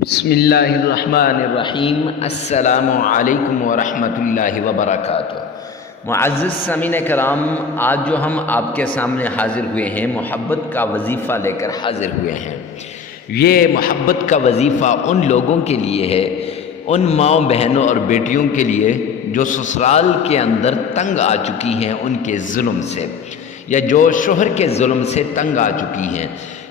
بسم اللہ الرحمن الرحیم۔ السلام علیکم ورحمۃ اللہ وبرکاتہ۔ معزز سامعین کرام، آج جو ہم آپ کے سامنے حاضر ہوئے ہیں، محبت کا وظیفہ لے کر حاضر ہوئے ہیں۔ یہ محبت کا وظیفہ ان لوگوں کے لیے ہے، ان ماؤں بہنوں اور بیٹیوں کے لیے جو سسرال کے اندر تنگ آ چکی ہیں ان کے ظلم سے، یا جو شوہر کے ظلم سے تنگ آ چکی ہیں،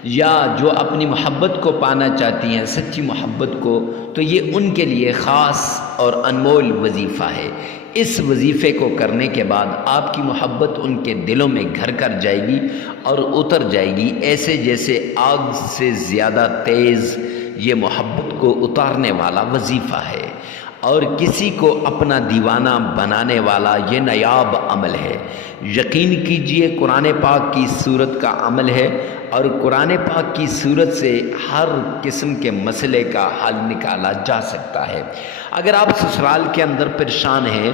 یا جو اپنی محبت کو پانا چاہتی ہیں، سچی محبت کو، تو یہ ان کے لیے خاص اور انمول وظیفہ ہے۔ اس وظیفے کو کرنے کے بعد آپ کی محبت ان کے دلوں میں گھر کر جائے گی اور اتر جائے گی، ایسے جیسے آگ سے زیادہ تیز یہ محبت کو اتارنے والا وظیفہ ہے، اور کسی کو اپنا دیوانہ بنانے والا یہ نایاب عمل ہے۔ یقین کیجئے قرآن پاک کی صورت کا عمل ہے، اور قرآن پاک کی صورت سے ہر قسم کے مسئلے کا حل نکالا جا سکتا ہے۔ اگر آپ سسرال کے اندر پریشان ہیں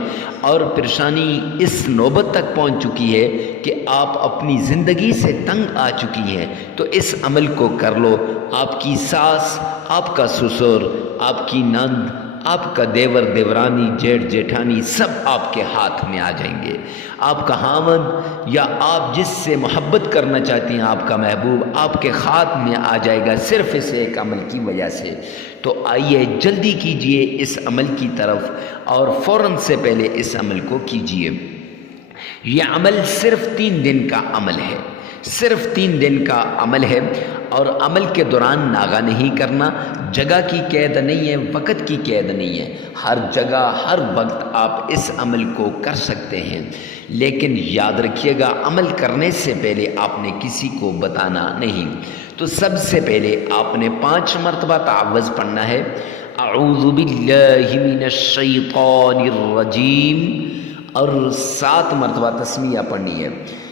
اور پریشانی اس نوبت تک پہنچ چکی ہے کہ آپ اپنی زندگی سے تنگ آ چکی ہیں، تو اس عمل کو کر لو۔ آپ کی ساس، آپ کا سسر، آپ کی نند، آپ کا دیور دیورانی، جیٹھ جیٹھانی، سب آپ کے ہاتھ میں آ جائیں گے۔ آپ کا خاوند یا آپ جس سے محبت کرنا چاہتی ہیں، آپ کا محبوب آپ کے ہاتھ میں آ جائے گا، صرف اس ایک عمل کی وجہ سے۔ تو آئیے جلدی کیجئے اس عمل کی طرف، اور فوراً سے پہلے اس عمل کو کیجئے۔ یہ عمل صرف 3 دن کا عمل ہے، صرف 3 دن کا عمل ہے، اور عمل کے دوران ناغہ نہیں کرنا۔ جگہ کی قید نہیں ہے، وقت کی قید نہیں ہے، ہر جگہ ہر وقت آپ اس عمل کو کر سکتے ہیں، لیکن یاد رکھیے گا عمل کرنے سے پہلے آپ نے کسی کو بتانا نہیں۔ تو سب سے پہلے آپ نے 5 مرتبہ تعوذ پڑھنا ہے، اعوذ باللہ من الشیطان الرجیم، اور 7 مرتبہ تسمیہ پڑھنی ہے،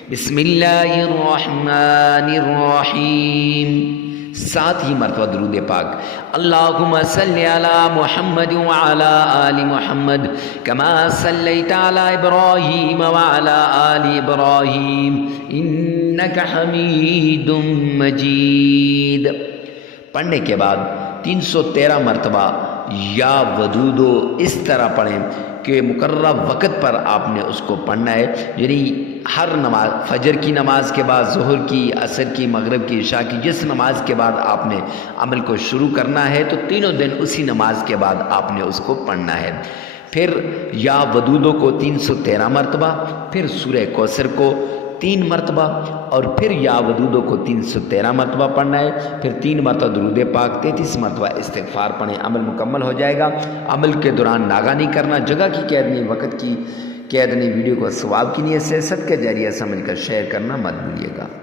بسم اللہ الرحمن الرحیم، 7 ہی مرتبہ درود پاک، اللہم صلی علی محمد وعلی آل محمد کما صلیت علی ابراہیم وعلی آل ابراہیم انک حمید مجید۔ پڑھنے کے بعد 313 مرتبہ یا ودودو اس طرح پڑھیں کہ مقررہ وقت پر آپ نے اس کو پڑھنا ہے، یعنی ہر نماز، فجر کی نماز کے بعد، ظہر کی، عصر کی، مغرب کی، عشاء کی، جس نماز کے بعد آپ نے عمل کو شروع کرنا ہے تو تینوں دن اسی نماز کے بعد آپ نے اس کو پڑھنا ہے۔ پھر یا ودودو کو 313 مرتبہ، پھر سورہ کوثر کو 3 مرتبہ، اور پھر یا ودودو کو 313 مرتبہ پڑھنا ہے، پھر 3 مرتبہ درود پاک، 33 مرتبہ استغفار پڑھیں، عمل مکمل ہو جائے گا۔ عمل کے دوران ناغہ نہیں کرنا، جگہ کی قید نہیں، وقت کی قید نہیں۔ ویڈیو کو ثواب کی نیت سے صدقہ جاریہ سمجھ کر شیئر کرنا مت بھولیے گا۔